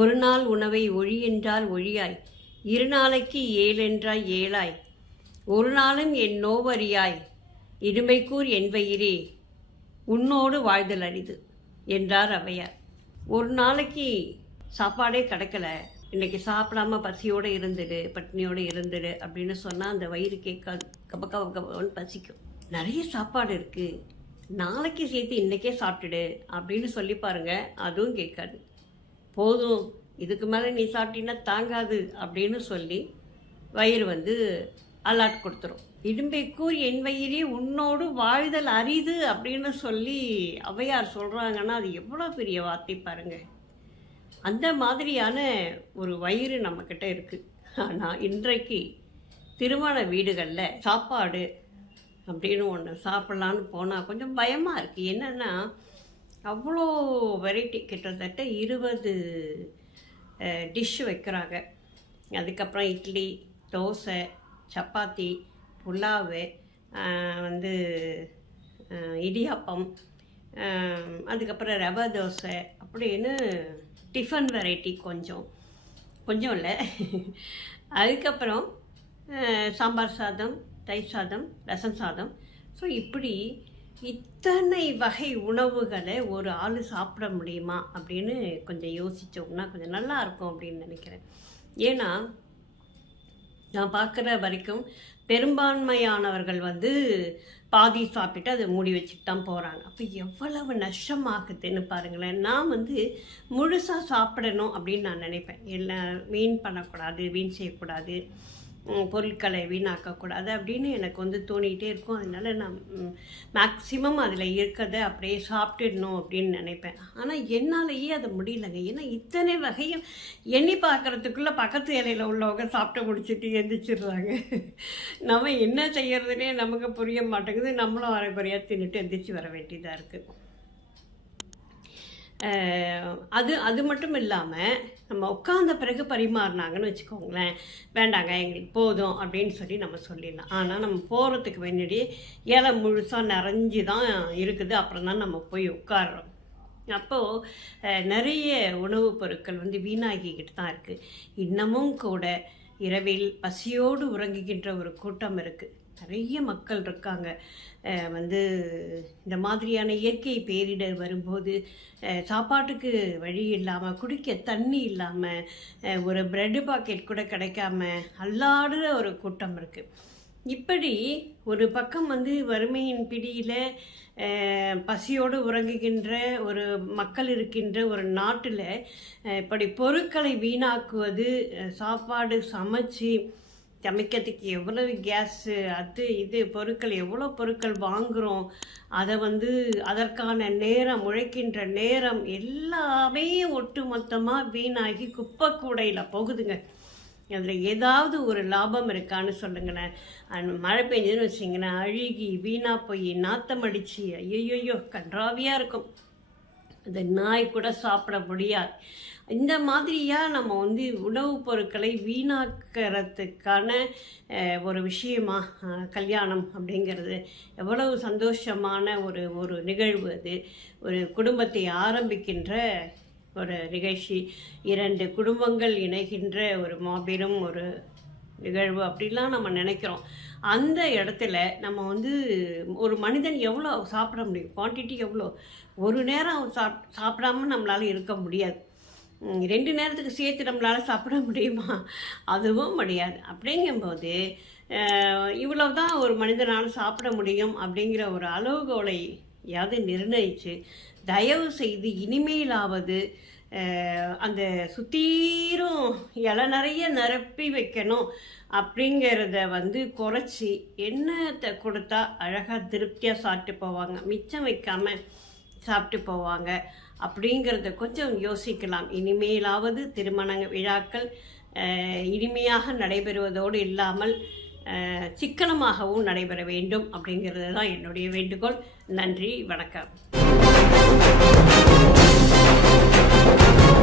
ஒரு நாள் உணவை ஒழி என்றால் ஒழியாய் இரு நாளைக்கு ஏழென்றாய் ஏழாய். ஒரு நாளும் என் நோவறியாய் இடுமைக்கூர் என் வயிறே உன்னோடு வாழ்தல் அரிது என்றார் அவையார். ஒரு நாளைக்கு சாப்பாடே கிடைக்கலை இன்னைக்கு சாப்பிடாம பசியோடு இருந்துடு பட்னியோடு இருந்துடு அப்படின்னு சொன்னால் அந்த வயிறு கேட்காது கப கப கபன்னு பசிக்கும். நிறைய சாப்பாடு இருக்குது நாளைக்கு சேர்த்து இன்றைக்கே சாப்பிட்டுடு அப்படின்னு சொல்லி பாருங்க அதுவும் கேட்காது. போதும் இதுக்கு மேலே நீ சாப்பிட்டீங்கன்னா தாங்காது அப்படின்னு சொல்லி வயிறு வந்து அலாட் கொடுத்துரும். இடும்பை என் வயிறே உன்னோடு வாழ்தல் அரிது அப்படின்னு சொல்லி அவையார் சொல்கிறாங்கன்னா அது எவ்வளோ பெரிய வார்த்தை பாருங்கள் அந்த மாதிரியான ஒரு வயிறு நம்மக்கிட்ட இருக்குது ஆனால் இன்றைக்கு திருமண வீடுகளில் சாப்பாடு அப்படின்னு ஒன்று சாப்பிட்லான்னு போனால் கொஞ்சம் பயமாக இருக்குது என்னென்னா அவ்வளோ வெரைட்டி கிட்டத்தட்ட இருபது டிஷ் வைக்கிறாங்க. அதுக்கப்புறம் இட்லி தோசை சப்பாத்தி புலாவு வந்து இடியாப்பம் அதுக்கப்புறம் ரவை தோசை அப்படின்னு டிஃபன் வெரைட்டி கொஞ்சம். கொஞ்சம் இல்லை. அதுக்கப்புறம் சாம்பார் சாதம் தயிர் சாதம் ரசம் சாதம். ஸோ இப்படி இத்தனை வகை உணவுகளை ஒரு ஆள் சாப்பிட முடியுமா அப்படின்னு கொஞ்சம் யோசித்தோம்னா கொஞ்சம் நல்லா இருக்கும் அப்படின்னு நினைக்கிறேன். ஏன்னா நான் பார்க்குற வரைக்கும் பெரும்பான்மையானவர்கள் வந்து பாதி சாப்பிட்டு அதை மூடி வச்சுட்டு தான் போகிறாங்க அப்போ எவ்வளவு நஷ்டமாகுதுன்னு பாருங்களேன். நான் வந்து முழுசாக சாப்பிடணும் அப்படின்னு நான் நினைப்பேன். எல்லாம் வீண் பண்ணக்கூடாது வீண் செய்யக்கூடாது. பொருட்களை வீணாக்கக்கூடாது. அப்படின்னு எனக்கு வந்து தோணிகிட்டே இருக்கும். அதனால நான் மேக்ஸிமம் அதில் இருக்கிறத அப்படியே சாப்பிட்டுடணும் அப்படின்னு நினைப்பேன். ஆனால் என்னாலேயே அது முடியலங்க. ஏன்னா இத்தனை வகையும் எண்ணி பார்க்கறதுக்குள்ளே பக்கத்து இலையில் உள்ளவங்க சாப்பிட்டு முடிச்சுட்டு எந்திரிச்சிடுறாங்க. நம்ம என்ன செய்கிறதுனே நமக்கு புரிய மாட்டேங்குது. நம்மளும் அரைக்குறையாக தின்னுட்டு எந்திரிச்சு வர வேண்டியதாக இருக்குது அது அது மட்டும் இல்லாமல் நம்ம உட்காந்த பிறகு பரிமாறினாங்கன்னு வச்சுக்கோங்களேன். வேண்டாங்க எங்களுக்கு போதும் அப்படின்னு சொல்லி நம்ம சொல்லிடலாம். ஆனால் நம்ம போகிறதுக்கு முன்னாடி இலை முழுசாக நிறைஞ்சு தான் இருக்குது. அப்புறம் தான் நம்ம போய் உட்காடுறோம் அப்போது நிறைய உணவுப் பொருட்கள் வந்து வீணாகிக்கிட்டு தான் இருக்குது இன்னமும் கூட இரவில் பசியோடு உறங்குகின்ற ஒரு கூட்டம் இருக்குது நிறைய மக்கள் இருக்காங்க. வந்து இந்த மாதிரியான இயற்கை பேரிடர் வரும்போது சாப்பாட்டுக்கு வழி இல்லாமல் குடிக்க தண்ணி இல்லாமல் ஒரு ப்ரெட்டு பாக்கெட் கூட கிடைக்காம அல்லாடுற ஒரு கூட்டம் இருக்குது இப்படி ஒரு பக்கம் வந்து வறுமையின் பிடியில் பசியோடு உறங்குகின்ற ஒரு மக்கள் இருக்கின்ற ஒரு நாட்டில் இப்படி பொருட்களை வீணாக்குவது சாப்பாடு சமைச்சு சமைக்கிறதுக்கு எவ்வளவு கேஸு அது இது பொருட்கள் எவ்வளோ பொருட்கள் வாங்குகிறோம் அதை வந்து அதற்கான நேரம் உழைக்கின்ற நேரம் எல்லாமே ஒட்டு மொத்தமாக வீணாகி குப்பை கூடையில் போகுதுங்க. அதில் ஏதாவது ஒரு லாபம் இருக்கான்னு சொல்லுங்களேன். மழை பெஞ்சதுன்னு வச்சிங்கன்னா அழுகி வீணாக போய் நாத்தம் அடிச்சு ஐயோயோ கன்றாவியாக இருக்கும். அந்த நாய் கூட சாப்பிட முடியாது. இந்த மாதிரியாக நம்ம வந்து உணவுப் பொருட்களை வீணாக்கிறதுக்கான ஒரு விஷயமா கல்யாணம் அப்படிங்கிறது எவ்வளவு சந்தோஷமான ஒரு ஒரு நிகழ்வு அது. ஒரு குடும்பத்தை ஆரம்பிக்கின்ற ஒரு நிகழ்ச்சி இரண்டு குடும்பங்கள் இணைகின்ற ஒரு மாபெரும் ஒரு நிகழ்வு அப்படிலாம் நம்ம நினைக்கிறோம். அந்த இடத்துல நம்ம வந்து ஒரு மனிதன் எவ்வளோ சாப்பிட முடியும்? குவான்டிட்டி எவ்வளோ? ஒரு நேரம் சாப் சாப்பிடாம நம்மளால் இருக்க முடியாது. ரெண்டு நேரத்துக்கு சேர்த்து நம்மளால் சாப்பிட முடியுமா? அதுவும் முடியாது. அப்படிங்கும்போது இவ்வளோ தான் ஒரு மனிதனால் சாப்பிட முடியும் அப்படிங்கிற ஒரு அளவுகோலை யாவது நிர்ணயித்து தயவு செய்து இனிமேலாவது அந்த சுத்தீரும் இலை நிறைய நிரப்பி வைக்கணும் அப்படிங்கிறத வந்து குறைச்சி என்னத்தை கொடுத்தா அழகாக திருப்தியாக சாப்பிட்டு போவாங்க. மிச்சம் வைக்காம சாப்பிட்டு போவாங்க. அப்படிங்கிறத கொஞ்சம் யோசிக்கலாம். இனிமேலாவது திருமண விழாக்கள் இனிமையாக நடைபெறுவதோடு இல்லாமல் சிக்கனமாகவும் நடைபெற வேண்டும் அப்படிங்கிறது தான் என்னுடைய வேண்டுகோள். நன்றி வணக்கம். Thank you.